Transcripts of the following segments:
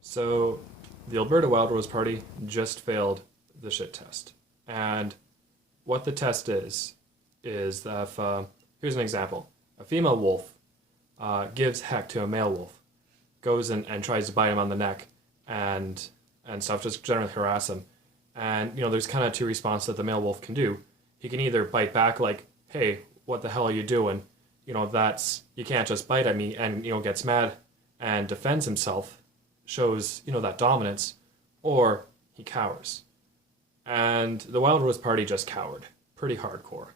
So, the Alberta Wildrose Party just failed the shit test. And what the test is that if, here's an example. A female wolf gives heck to a male wolf, goes and tries to bite him on the neck and stuff, just generally harass him. And, there's kind of two responses that the male wolf can do. He can either bite back like, hey, what the hell are you doing? You can't just bite at me, and, gets mad and defends himself, shows, that dominance, or he cowers. And the Wildrose Party just cowered. Pretty hardcore.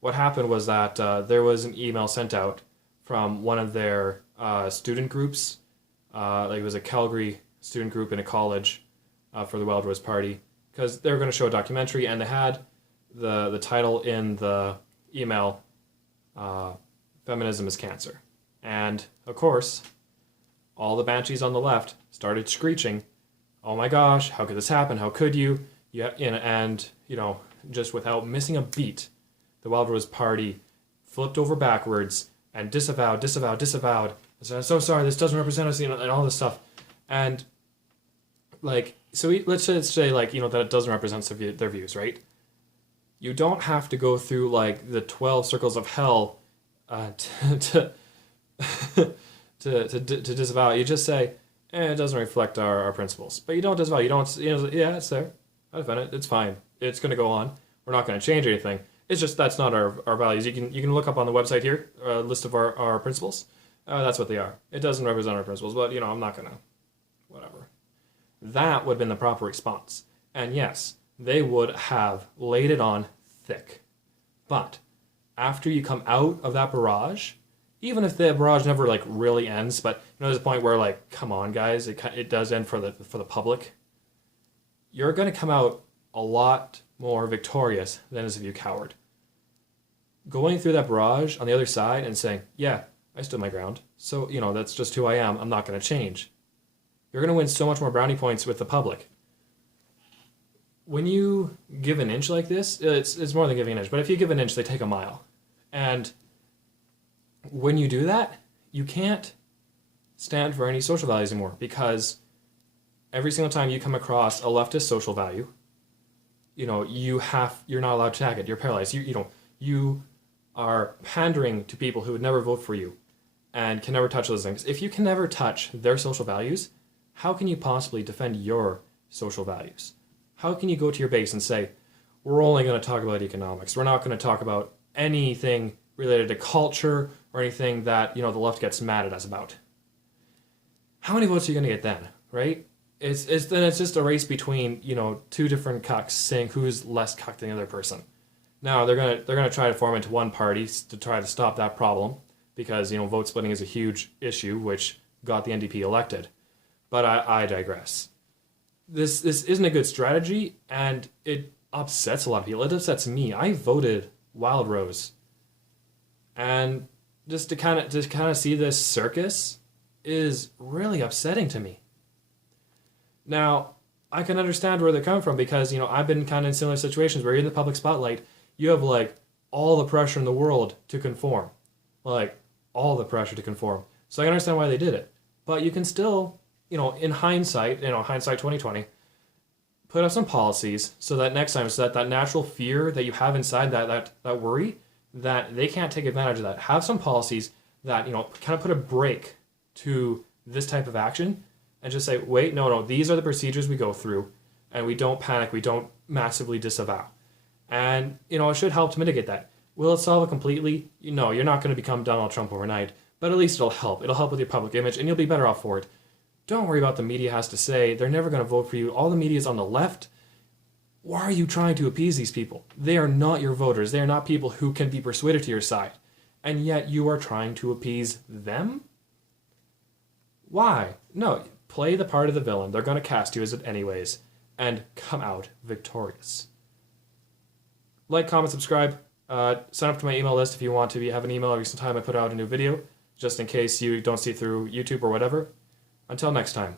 What happened was that there was an email sent out from one of their student groups. It was a Calgary student group in a college for the Wildrose Party, because they were going to show a documentary, and they had the title in the email, Feminism is Cancer. And, of course, all the banshees on the left started screeching, oh my gosh, how could this happen? How could you? Yeah, and, just without missing a beat, the Wildrose Party flipped over backwards and disavowed. I said, I'm so sorry, this doesn't represent us, and all this stuff. And, let's just say, that it doesn't represent their views, right? You don't have to go through, the 12 circles of hell to disavow it. You just say, it doesn't reflect our principles. But you don't disavow. You don't, yeah, it's there. I defend it. It's fine. It's going to go on. We're not going to change anything. It's just that's not our values. You can look up on the website here a list of our principles. That's what they are. It doesn't represent our principles, but, I'm not going to, whatever. That would have been the proper response. And yes, they would have laid it on thick. But after you come out of that barrage, even if the barrage never really ends, but there's a point where come on guys, it does end for the public. You're going to come out a lot more victorious than as if you cowered. Going through that barrage on the other side and saying, yeah, I stood my ground. So, that's just who I am. I'm not going to change. You're going to win so much more brownie points with the public. When you give an inch like this, it's more than giving an inch, but if you give an inch, they take a mile. And when you do that, you can't stand for any social values anymore, because every single time you come across a leftist social value, you're not allowed to attack it. You're paralyzed. You are pandering to people who would never vote for you and can never touch those things. If you can never touch their social values, how can you possibly defend your social values? How can you go to your base and say, we're only going to talk about economics. We're not going to talk about anything related to culture or anything that, the left gets mad at us about. How many votes are you going to get then, right? It's just a race between, two different cucks saying who's less cuck than the other person. Now, they're going to try to form into one party to try to stop that problem because, vote splitting is a huge issue which got the NDP elected. But I digress. This isn't a good strategy, and it upsets a lot of people. It upsets me. I voted Wildrose, and just to kind of see this circus is really upsetting to me. Now, I can understand where they're coming from because I've been kind of in similar situations where you're in the public spotlight. You have all the pressure in the world to conform, all the pressure to conform. So I can understand why they did it, but you can still, in hindsight, hindsight 2020, put up some policies so that next time, so that natural fear that you have inside, that worry, that they can't take advantage of that. Have some policies that, kind of put a break to this type of action and just say, wait, no, these are the procedures we go through, and we don't panic, we don't massively disavow. And, it should help to mitigate that. Will it solve it completely? No, you're not going to become Donald Trump overnight, but at least it'll help. It'll help with your public image, and you'll be better off for it. Don't worry about the media has to say. They're never going to vote for you. All the media is on the left. Why are you trying to appease these people? They are not your voters. They are not people who can be persuaded to your side. And yet you are trying to appease them? Why? No, play the part of the villain. They're going to cast you as it anyways. And come out victorious. Like, comment, subscribe. Sign up to my email list if you want to have an email every time I put out a new video, just in case you don't see it through YouTube or whatever. Until next time.